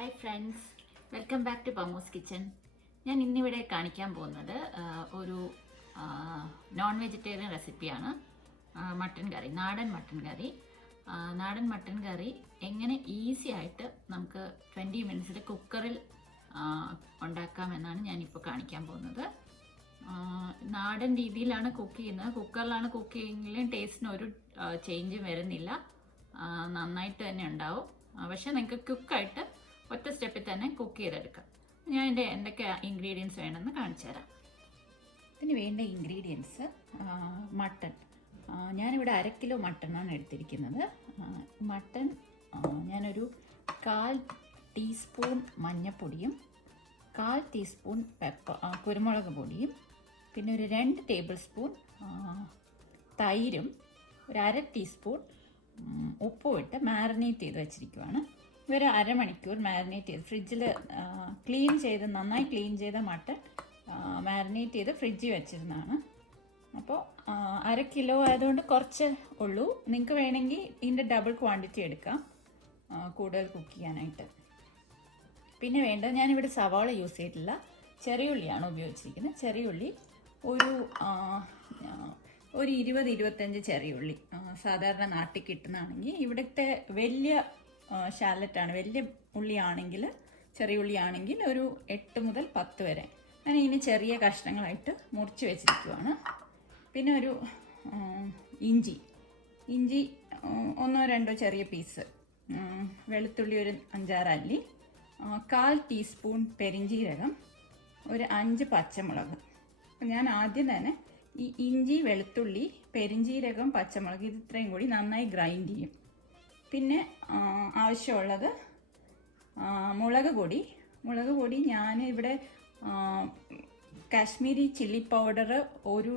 Hi friends, welcome back to പമോസ് kitchen. ഞാൻ ഇന്നിവിടെ കാണിക്കാൻ പോകുന്നത് ഒരു നോൺ വെജിറ്റേറിയൻ റെസിപ്പിയാണ്. മട്ടൻ കറി, നാടൻ മട്ടൻ കറി എങ്ങനെ ഈസി ആയിട്ട് നമുക്ക് 20 മിനിറ്റ്സിൽ കുക്കറിൽ ഉണ്ടാക്കാമെന്നാണ് ഞാനിപ്പോൾ കാണിക്കാൻ പോകുന്നത്. നാടൻ രീതിയിലാണ് കുക്ക് ചെയ്യുന്നത്. കുക്കറിലാണ് കുക്ക് ചെയ്യുമെങ്കിലും ടേസ്റ്റിന് ഒരു ചേഞ്ചും വരുന്നില്ല, നന്നായിട്ട് തന്നെ ഉണ്ടാവും. പക്ഷെ നിങ്ങൾക്ക് കുക്കായിട്ട് ഒറ്റ സ്റ്റെപ്പിൽ തന്നെ കുക്ക് ചെയ്തെടുക്കാം. ഞാൻ എന്തൊക്കെ ഇൻഗ്രീഡിയൻസ് വേണമെന്ന് കാണിച്ചു തരാം. ഇതിന് വേണ്ട ഇൻഗ്രീഡിയൻസ്: മട്ടൺ. ഞാനിവിടെ 1/2 കിലോ മട്ടനാണ് എടുത്തിരിക്കുന്നത്. മട്ടൺ ഞാനൊരു 1/4 ടീസ്പൂൺ മഞ്ഞൾപ്പൊടിയും 1/4 ടീസ്പൂൺ കുരുമുളക് പൊടിയും പിന്നെ ഒരു 2 ടേബിൾ സ്പൂൺ തൈരും ഒരു 1/2 ടീസ്പൂൺ ഉപ്പും ഇട്ട് മാരിനേറ്റ് ചെയ്ത് വെച്ചിരിക്കുവാണ്. ഇവർ അരമണിക്കൂർ മാരിനേറ്റ് ചെയ്ത് ഫ്രിഡ്ജിൽ നന്നായി ക്ലീൻ ചെയ്ത മട്ടൺ മാരിനേറ്റ് ചെയ്ത് ഫ്രിഡ്ജിൽ വെച്ചിരുന്നതാണ്. അപ്പോൾ 1/2 കിലോ ആയതുകൊണ്ട് കുറച്ച് ഉള്ളൂ. നിങ്ങൾക്ക് വേണമെങ്കിൽ ഇതിൻ്റെ ഡബിൾ ക്വാണ്ടിറ്റി എടുക്കാം കൂടുതൽ കുക്ക് ചെയ്യാനായിട്ട്. പിന്നെ വേണ്ടത്, ഞാനിവിടെ സവാള യൂസ് ചെയ്തിട്ടില്ല, ചെറിയ ഉള്ളിയാണ് ഉപയോഗിച്ചിരിക്കുന്നത്. ചെറിയ ഉള്ളി ഒരു 20-25 ചെറിയ ഉള്ളി സാധാരണ നാട്ടിൽ കിട്ടുന്നതാണെങ്കിൽ. ഇവിടുത്തെ വലിയ ഷാലറ്റാണ്, വലിയ ഉള്ളിയാണെങ്കിൽ, ചെറിയ ഉള്ളിയാണെങ്കിൽ ഒരു 8 മുതൽ 10 വരെ ഞാൻ ഇതിന് ചെറിയ കഷ്ണങ്ങളായിട്ട് മുറിച്ച് വെച്ചിരിക്കുവാണ്. പിന്നെ ഒരു ഇഞ്ചി 1-2 ചെറിയ പീസ്, വെളുത്തുള്ളി ഒരു 5-6 അല്ലി, 1/4 ടീസ്പൂൺ പെരിഞ്ജീരകം, ഒരു 5 പച്ചമുളക്. ഞാൻ ആദ്യം തന്നെ ഈ ഇഞ്ചി, വെളുത്തുള്ളി, പെരിഞ്ജീരകം, പച്ചമുളക് ഇത് ഇത്രയും കൂടി നന്നായി ഗ്രൈൻഡ് ചെയ്യും. പിന്നെ ആവശ്യമുള്ളത് മുളക് പൊടി ഞാനിവിടെ കാശ്മീരി ചില്ലി പൗഡർ ഒരു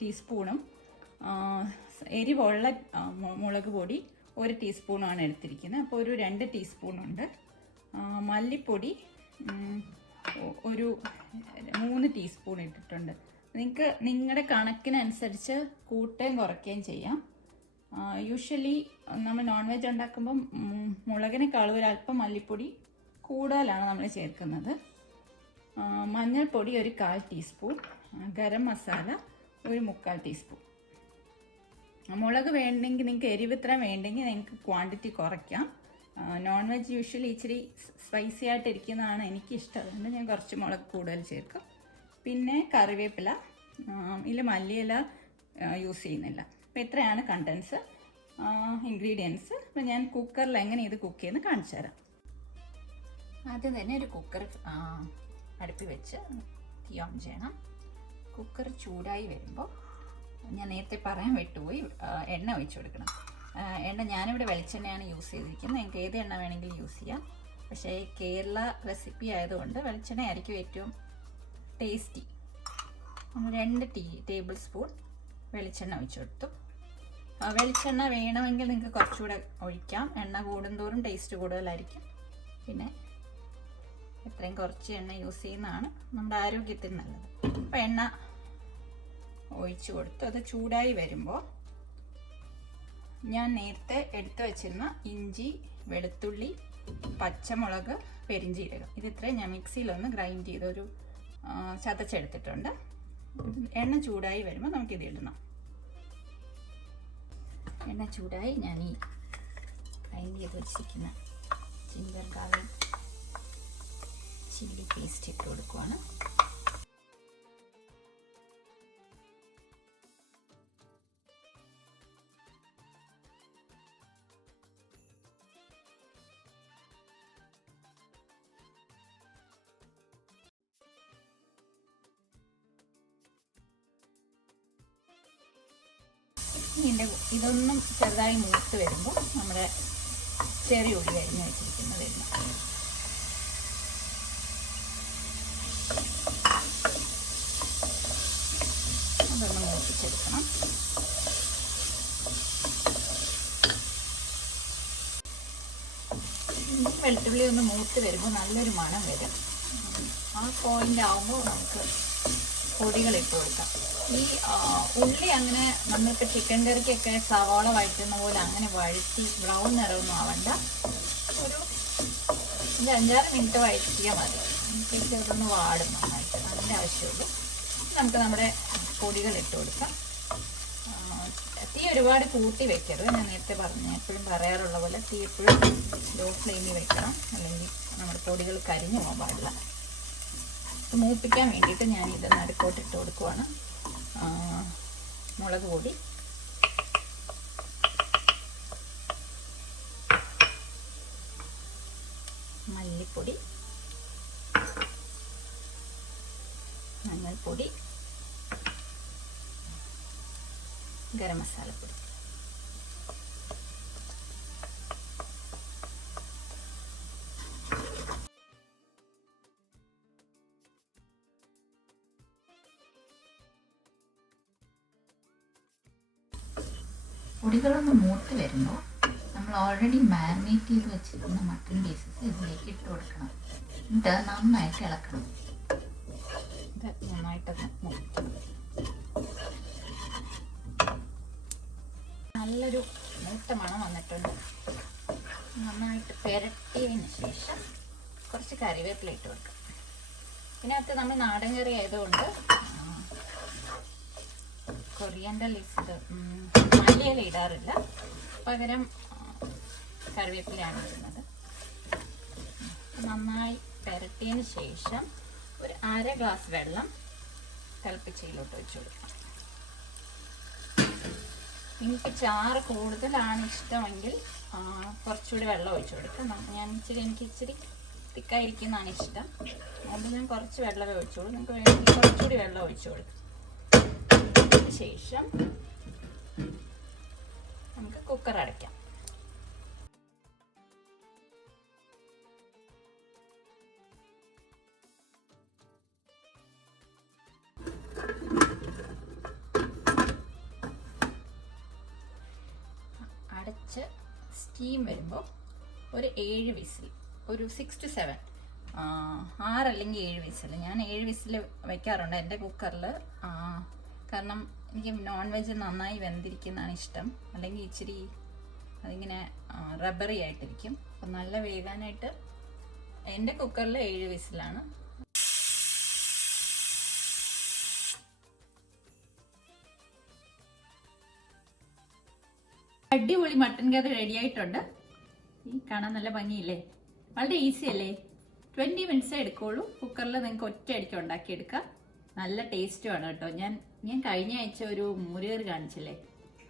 ടീസ്പൂണും എരിവുള്ള മുളക് പൊടി 1 ടീസ്പൂണാണ് എടുത്തിരിക്കുന്നത്. അപ്പോൾ ഒരു 2 ടീസ്പൂണുണ്ട്. മല്ലിപ്പൊടി ഒരു 3 ടീസ്പൂൺ ഇട്ടിട്ടുണ്ട്. നിങ്ങൾക്ക് നിങ്ങളുടെ കണക്കിനനുസരിച്ച് കൂട്ടുകയും കുറയ്ക്കുകയും ചെയ്യാം. യൂഷ്വലി നമ്മൾ നോൺ വെജ് ഉണ്ടാക്കുമ്പം മുളകിനേക്കാളും ഒരല്പം മല്ലിപ്പൊടി കൂടുതലാണ് നമ്മൾ ചേർക്കുന്നത്. മഞ്ഞൾപ്പൊടി ഒരു 1/4 ടീസ്പൂൺ, ഗരം മസാല ഒരു 3/4 ടീസ്പൂൺ. മുളക് വേണമെങ്കിൽ നിങ്ങൾക്ക് എരിവ് ഇത്ര വേണ്ടെങ്കിൽ നിങ്ങൾക്ക് ക്വാണ്ടിറ്റി കുറയ്ക്കാം. നോൺ വെജ് യൂഷ്വലി ഇച്ചിരി സ്പൈസി ആയിട്ടിരിക്കുന്നതാണ് എനിക്കിഷ്ടം, അതുകൊണ്ട് ഞാൻ കുറച്ച് മുളക് കൂടുതൽ ചേർക്കും. പിന്നെ കറിവേപ്പില, ഇതിൽ മല്ലിയില യൂസ് ചെയ്യുന്നില്ല. അപ്പോൾ ഇത്രയാണ് കണ്ടൻസ്, ഇൻഗ്രീഡിയൻസ്. അപ്പോൾ ഞാൻ കുക്കറിൽ എങ്ങനെ ഇത് കുക്ക് ചെയ്യുന്നത് കാണിച്ചു തരാം. ആദ്യം തന്നെ ഒരു കുക്കർ അടുപ്പിൽ വെച്ച് തീ ഓൺ ചെയ്യണം. കുക്കർ ചൂടായി വരുമ്പോൾ ഞാൻ നേരത്തെ പറയാൻ വിട്ടുപോയി, എണ്ണ ഒഴിച്ചു കൊടുക്കണം. എണ്ണ ഞാനിവിടെ വെളിച്ചെണ്ണയാണ് യൂസ് ചെയ്തിരിക്കുന്നത്. നിങ്ങൾക്ക് ഏത് എണ്ണ വേണമെങ്കിലും യൂസ് ചെയ്യാം. പക്ഷേ കേരള റെസിപ്പി ആയതുകൊണ്ട് വെളിച്ചെണ്ണ ആയിരിക്കും ഏറ്റവും ടേസ്റ്റി. 2 ടേബിൾ സ്പൂൺ വെളിച്ചെണ്ണ ഒഴിച്ചു കൊടുത്തു. വെളിച്ചെണ്ണ വേണമെങ്കിൽ നിങ്ങൾക്ക് കുറച്ചുകൂടെ ഒഴിക്കാം. എണ്ണ കൂടുന്തോറും ടേസ്റ്റ് കൂടുതലായിരിക്കും. പിന്നെ എത്രയും കുറച്ച് എണ്ണ യൂസ് ചെയ്യുന്നതാണ് നമ്മുടെ ആരോഗ്യത്തിന് നല്ലത്. അപ്പോൾ എണ്ണ ഒഴിച്ചു കൊടുത്തു. അത് ചൂടായി വരുമ്പോൾ ഞാൻ നേരത്തെ എടുത്തു വച്ചിരുന്ന ഇഞ്ചി, വെളുത്തുള്ളി, പച്ചമുളക്, പെരിഞ്ജീരകം ഇത് ഇത്രയും ഞാൻ മിക്സിയിലൊന്ന് ഗ്രൈൻഡ് ചെയ്തൊരു ചതച്ചെടുത്തിട്ടുണ്ട്. എണ്ണ ചൂടായി വരുമ്പോൾ നമുക്കിത് ഇടണം. എണ്ണ ചൂടായി ഞാൻ ഈ ഗ്രൈൻഡ് ചെയ്ത് വെച്ചിരിക്കുന്ന ജിഞ്ചർ ഗാർലിക് ചില്ലി പേസ്റ്റ് ഇട്ട് കൊടുക്കുവാണ്. ഇതൊന്നും ചെറുതായി മൂത്ത് വരുമ്പോൾ നമ്മുടെ ചെറിയ ഉള്ളി അരിഞ്ഞ് വെച്ചിരിക്കുന്നത് ഇടണം. അതൊന്ന് മൂപ്പിച്ചെടുക്കണം. വെളുത്തുള്ളി ഒന്ന് മൂത്ത് വരുമ്പോൾ നല്ലൊരു മണം വരും. ആ പോയിന്റ് ആകുമ്പോൾ നമുക്ക് പൊടികൾ ഇട്ട് കൊടുക്കാം. ഈ ഉള്ളി അങ്ങനെ നമ്മളിപ്പോൾ ചിക്കൻ കറിക്കൊക്കെ സവാള വഴറ്റുന്ന പോലെ അങ്ങനെ വഴറ്റി ബ്രൗൺ നിറമൊന്നും ആവണ്ട. ഒരു ഇത് 5-6 മിനിറ്റ് വഴറ്റിയാൽ മതി. പിന്നെ ഇതൊന്ന് വാടും നന്നായിട്ട്, അതിൻ്റെ ആവശ്യമുള്ളൂ. നമുക്ക് നമ്മുടെ പൊടികൾ ഇട്ട് കൊടുക്കാം. തീ ഒരുപാട് കൂട്ടി വെക്കരുത്. ഞാൻ നേരത്തെ പറഞ്ഞു, എപ്പോഴും പറയാറുള്ള പോലെ തീ എപ്പോഴും ലോ ഫ്ലെയിമിൽ വെക്കണം, അല്ലെങ്കിൽ നമ്മുടെ പൊടികൾ കരിഞ്ഞു പോകാൻ പാടില്ല. മൂപ്പിക്കാൻ വേണ്ടിയിട്ട് ഞാനിത് നടുക്കോട്ട് ഇട്ട് കൊടുക്കുവാണ്. മുളക് പൊടി, മല്ലിപ്പൊടി, മഞ്ഞൾപ്പൊടി, ഗരം മസാലപ്പൊടി. പൊടികളൊന്ന് മൂത്ത് വരുമ്പോൾ നമ്മൾ ഓൾറെഡി മാരിനേറ്റ് ചെയ്ത് വെച്ചിരിക്കുന്ന മട്ടൺ പീസസ് ഇതിലേക്ക് ഇട്ട് കൊടുക്കണം. എന്നിട്ട് നന്നായിട്ട് ഇളക്കണം. ഇത് നന്നായിട്ടൊന്ന് മൂക്കണം. നല്ലൊരു മൂത്ത മണം വന്നിട്ടുണ്ട്. നന്നായിട്ട് പുരട്ടിയതിന് ശേഷം കുറച്ച് കറിവേപ്പില ഇട്ട് കൊടുക്കാം. ഇതിനകത്ത് നമ്മൾ നാടൻ കറി ആയതുകൊണ്ട് കൊറിയൻഡർ ലീവ്സ് മല്ലിയില ഇടാറില്ല, പകരം കറിവേപ്പിലയാണ് ഇടുന്നത്. നന്നായി പുരട്ടിയതിന് ശേഷം ഒരു 1/2 ഗ്ലാസ് വെള്ളം തിളപ്പിച്ചതിലോട്ട് വെച്ച് കൊടുക്കാം. എനിക്ക് ചാറ് കൂടുതലാണ് ഇഷ്ടമെങ്കിൽ കുറച്ചുകൂടി വെള്ളം ഒഴിച്ചു കൊടുക്കാം. എനിക്ക് ഇച്ചിരി തിക്കായിരിക്കുന്നതാണ് ഇഷ്ടം, അതുകൊണ്ട് ഞാൻ കുറച്ച് വെള്ളമേ ഒഴിച്ചോളൂ. നിങ്ങൾക്ക് വേണമെങ്കിൽ കുറച്ചുകൂടി വെള്ളം ഒഴിച്ചു കൊടുക്കാം. ശേഷം നമുക്ക് കുക്കർ അടയ്ക്കാം. അടച്ച് സ്റ്റീം വരുമ്പോൾ ഒരു 7 വിസിൽ, ഒരു 6 to 7, 6 അല്ലെങ്കിൽ 7 വിസിൽ. ഞാൻ 7 വിസിൽ വയ്ക്കാറുണ്ട് എൻ്റെ കുക്കറിൽ. കാരണം എനിക്ക് നോൺ വെജ് നന്നായി വെന്തിരിക്കുന്നതാണ് ഇഷ്ടം, അല്ലെങ്കിൽ ഇച്ചിരി അതിങ്ങനെ റബ്ബറി ആയിട്ടിരിക്കും. അപ്പം നല്ല വേകാനായിട്ട് എൻ്റെ കുക്കറിൽ 7 വിസിലാണ്. അടിപൊളി മട്ടൻ കറി റെഡി ആയിട്ടുണ്ട്. ഈ കാണാൻ നല്ല ഭംഗിയില്ലേ? വളരെ ഈസി അല്ലേ? 20 മിനിറ്റ്സേ എടുക്കുള്ളൂ. കുക്കറിൽ നിങ്ങൾക്ക് ഒറ്റയടിക്ക് ഉണ്ടാക്കിയെടുക്കാം. നല്ല ടേസ്റ്റുമാണ് കേട്ടോ. ഞാൻ കഴിഞ്ഞ ആഴ്ച ഒരു മോരുകറി കാണിച്ചില്ലേ,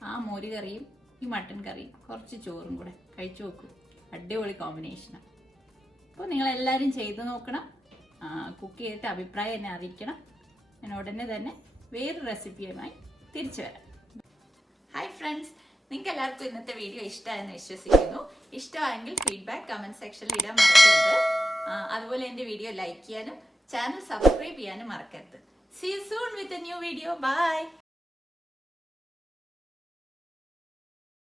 ആ മോരുകറിയും ഈ മട്ടൻ കറിയും കുറച്ച് ചോറും കൂടെ കഴിച്ചു നോക്കൂ. അടിപൊളി കോമ്പിനേഷനാണ്. അപ്പോൾ നിങ്ങളെല്ലാവരും ചെയ്ത് നോക്കണം. കുക്ക് ചെയ്തിട്ട് അഭിപ്രായം എന്നെ അറിയിക്കണം. ഞാൻ ഉടനെ തന്നെ വേറൊരു റെസിപ്പിയുമായി തിരിച്ചു വരാം. ഹായ് ഫ്രണ്ട്സ്, നിങ്ങൾക്ക് എല്ലാവർക്കും ഇന്നത്തെ വീഡിയോ ഇഷ്ടമായെന്ന് വിശ്വസിക്കുന്നു. ഇഷ്ടമായെങ്കിൽ ഫീഡ്ബാക്ക് കമൻറ്റ് സെക്ഷനിൽ ഇടാൻ മറക്കരുത്. അതുപോലെ എൻ്റെ വീഡിയോ ലൈക്ക് ചെയ്യാനും ചാനൽ സബ്സ്ക്രൈബ് ചെയ്യാനും മറക്കരുത്. See you soon with a new video. Bye.